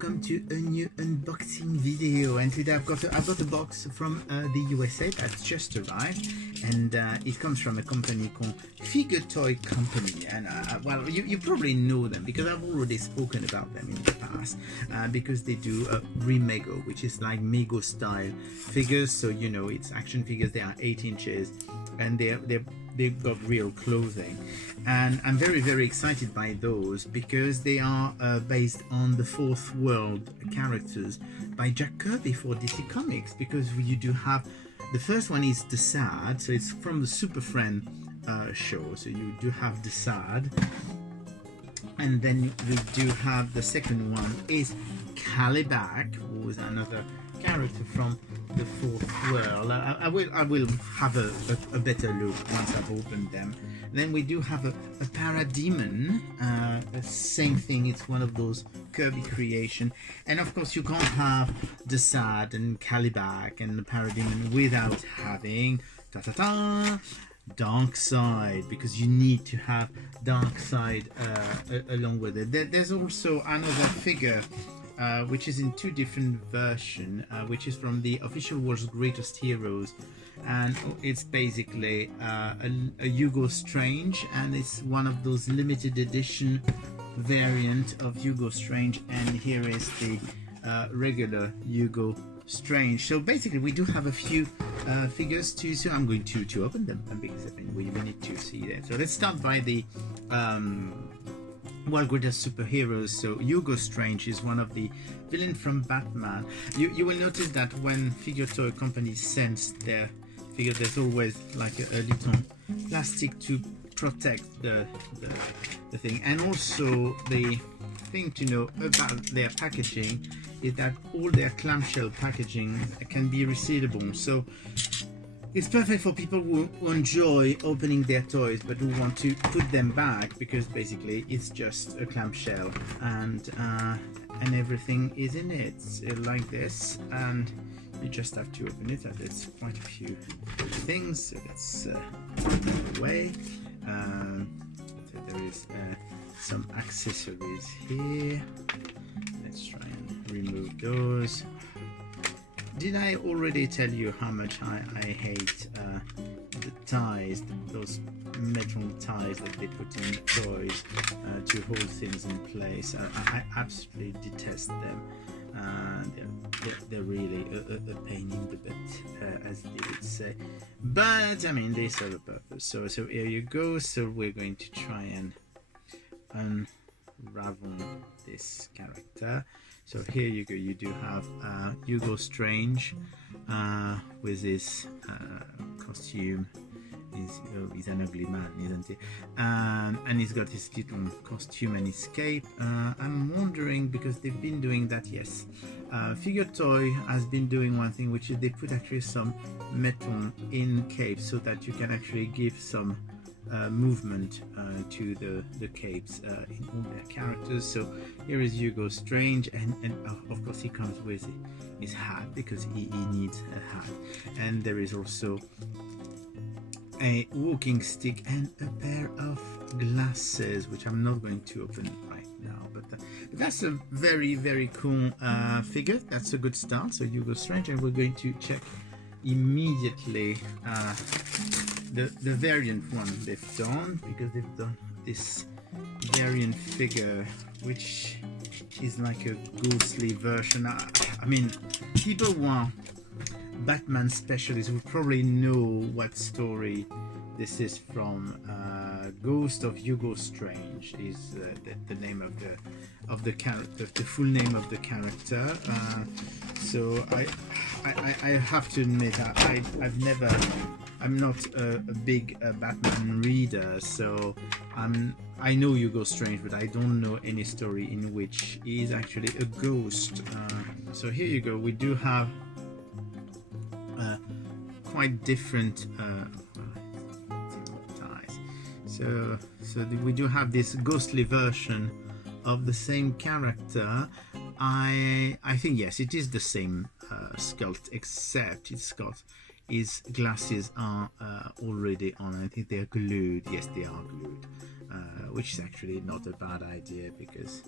welcome to a new unboxing video. And today I've got a box from the USA that's just arrived, and it comes from a company called Figure Toy Company. And well, you probably know them because I've already spoken about them in the past, because they do Remego, which is like Mego style figures. So you know, it's action figures. They are 8 inches, and they've got real clothing, and I'm very excited by those because they are based on the Fourth World characters by Jack Kirby for DC Comics. Because you do have the first one is Darkseid, so it's from the Super Friend show, so you do have Darkseid, and then we do have the second one is Kalibak, who is another character from the Fourth World. I will have a better look once I've opened them. Then we do have a Parademon, the same thing. It's one of those Kirby creation, and of course you can't have Darkseid and Kalibak and the Parademon without having Darkseid, because you need to have Darkseid along with it. There's also another figure which is in 2 different versions, which is from the official World's Greatest Heroes, and it's basically a Hugo Strange, and it's one of those limited edition variant of Hugo Strange, and here is the regular Hugo Strange. So basically we do have a few figures too, so I'm going to open them because I mean we need to see that. So let's start by the World Greatest Superheroes. So Hugo Strange is one of the villains from Batman. You will notice that when Figure Toy Company sends their figure, there's always like a little plastic to protect the thing. And also the thing to know about their packaging is that all their clamshell packaging can be resealable. So it's perfect for people who enjoy opening their toys but who want to put them back, because basically it's just a clamshell and everything is in it like this, and you just have to open it. And it's quite a few things, so let's put it away. So there is some accessories here. Let's try and remove those. Did I already tell you how much I hate the ties, those metal ties that they put in toys to hold things in place? I absolutely detest them. They're really a pain in the butt, as they would say. But I mean, they serve a purpose. So here you go. So we're going to try and unravel this character. So here you go, you do have Hugo Strange with his costume. He's an ugly man, isn't he? And he's got his little costume and his cape. I'm wondering, because they've been doing that, yes. Figure Toy has been doing one thing, which is they put actually some metal in capes so that you can actually give some movement to the capes in all their characters. So here is Hugo Strange, and of course he comes with his hat because he needs a hat, and there is also a walking stick and a pair of glasses, which I'm not going to open right now, but that's a very cool figure. That's a good start. So Hugo Strange, and we're going to check immediately the variant one they've done, because they've done this variant figure which is like a ghostly version. I mean, people who are Batman specialists will probably know what story this is from. Ghost of Hugo Strange is the name of the character, the full name of the character. So I have to admit I'm not a big Batman reader, so I know Hugo Strange, but I don't know any story in which he is actually a ghost. So here you go. We do have quite different ties. So we do have this ghostly version of the same character. I think yes, it is the same sculpt, except it's got his glasses are already on. I think they are glued. Yes, they are glued, which is actually not a bad idea because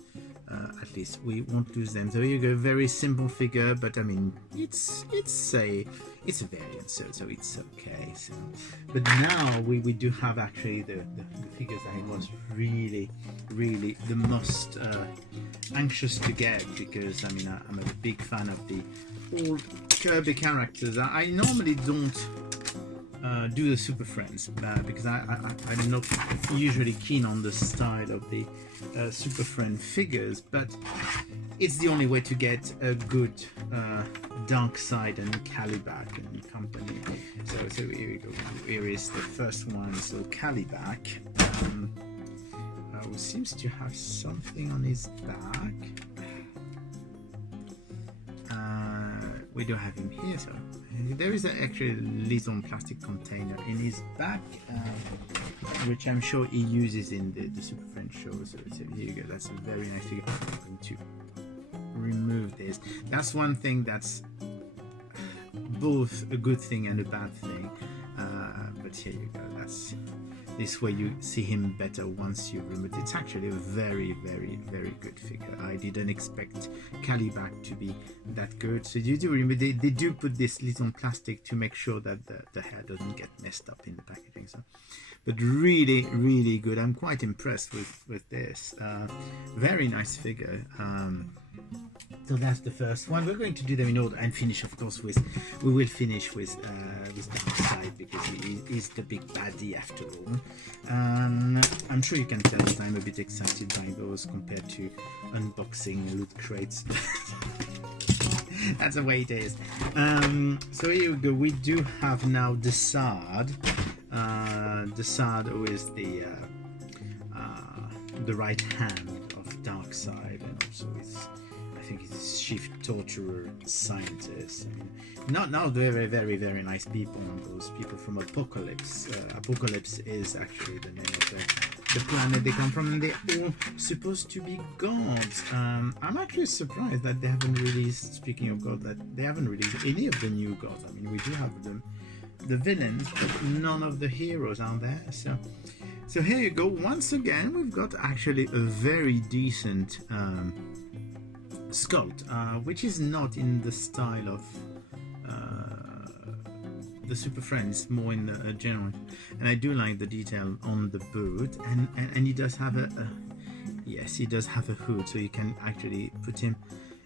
at least we won't lose them. So here you go, very simple figure, but I mean it's a variant, so it's okay. So, but now we do have actually the figures that I was really the most anxious to get, because I mean I'm a big fan of the old Kirby characters. I normally don't do the Super Friends because I'm not usually keen on the style of the Super Friend figures, but it's the only way to get a good Darkseid and Kalibak and company. So here we go. Here is the first one. So Kalibak, who seems to have something on his back. We do have him here, so there is actually a little plastic container in his back, which I'm sure he uses in the Super Friends show. So here you go, that's a very nice figure. I'm going to remove this. That's one thing that's both a good thing and a bad thing, but here you go, that's this way you see him better once you remove it. It's actually a very good figure. I didn't expect Kalibak to be that good. So you do remember they do put this little plastic to make sure that the hair doesn't get messed up in the packaging. So, but really good. I'm quite impressed with this. Very nice figure. So that's the first one. We're going to do them in order and finish, of course, we will finish with Darkseid, because he is the big baddie after all. I'm sure you can tell that I'm a bit excited by those compared to unboxing loot crates. That's the way it is. So here we go. We do have now Darkseid. Darkseid, who is the right hand of Darkseid, and also I think he's chief torturer scientist. I mean, not very nice people. Those people from Apocalypse. Apocalypse is actually the name of the planet they come from, and they're all supposed to be gods. I'm actually surprised that they haven't released. Speaking of God, that they haven't released any of the new gods. I mean, we do have the villains, but none of the heroes are there. So here you go. Once again, we've got actually a very decent sculpt, which is not in the style of the Super Friends, more in the general. And I do like the detail on the boot, and he does have yes, he does have a hood, so you can actually put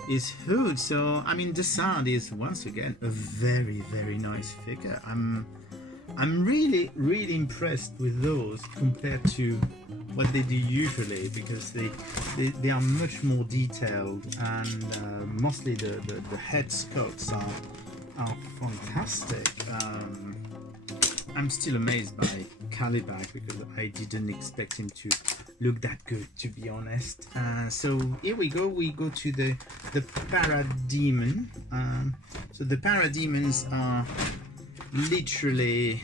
his hood. So I mean, Darkseid is once again a very nice figure. I'm really impressed with those compared to what they do usually, because they are much more detailed, and mostly the head sculpts are fantastic. I'm still amazed by Kalibak, because I didn't expect him to look that good, to be honest. So here we go to the Parademon. So the Parademons are literally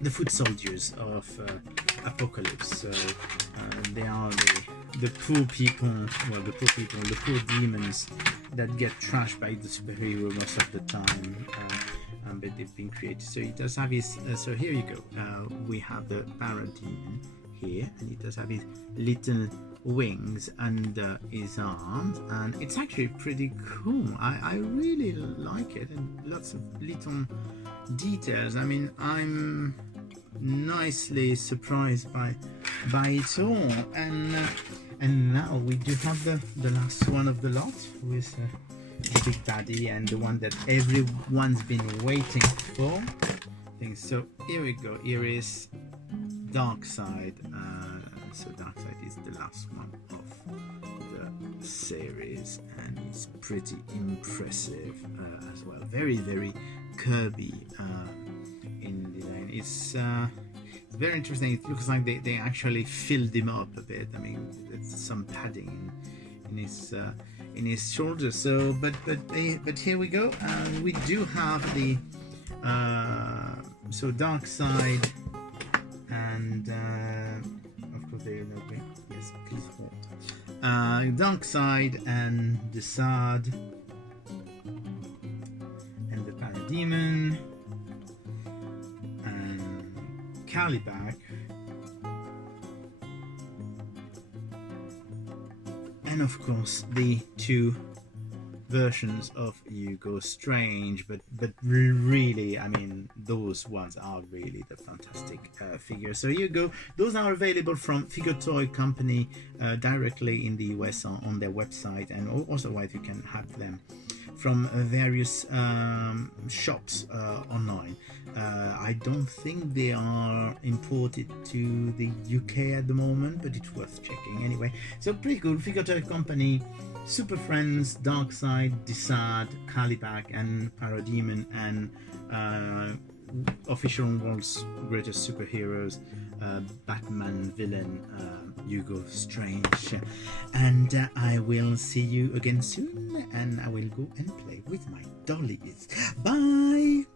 the foot soldiers of Apocalypse. So they are the poor people, the poor demons that get trashed by the superhero most of the time, but they've been created. So he does have his. So here you go. We have the Parademon here, and he does have his little wings under his arms, and it's actually pretty cool. I really like it, and lots of little details. I mean, I'm nicely surprised by it all, and now we do have the last one of the lot, with the big baddie, and the one that everyone's been waiting for. So here we go. Here is Darkseid. So Darkseid is the last one of the series, and it's pretty impressive as well. Very Kirby in design. It's very interesting. It looks like they actually filled him up a bit. I mean, there's some padding in his shoulders. So, but here we go. We do have the so Darkseid, and of course there are no green. Yes, please hold. Darkseid and Darkseid and the Parademon. Parademon, and Kalibak, and of course the two versions of Hugo Strange, but really, I mean, those ones are really the fantastic figures. So here you go. Those are available from Figure Toy Company directly in the US on their website, and also you can have them from various shops online. I don't think they are imported to the UK at the moment, but it's worth checking anyway. So pretty cool. Figure Toy Company, Super Friends, Darkseid, Darkseid, Kalibak, and Parademon, and official world's greatest superheroes, Batman villain, Hugo Strange. And I will see you again soon, and I will go and play with my dollies. Bye!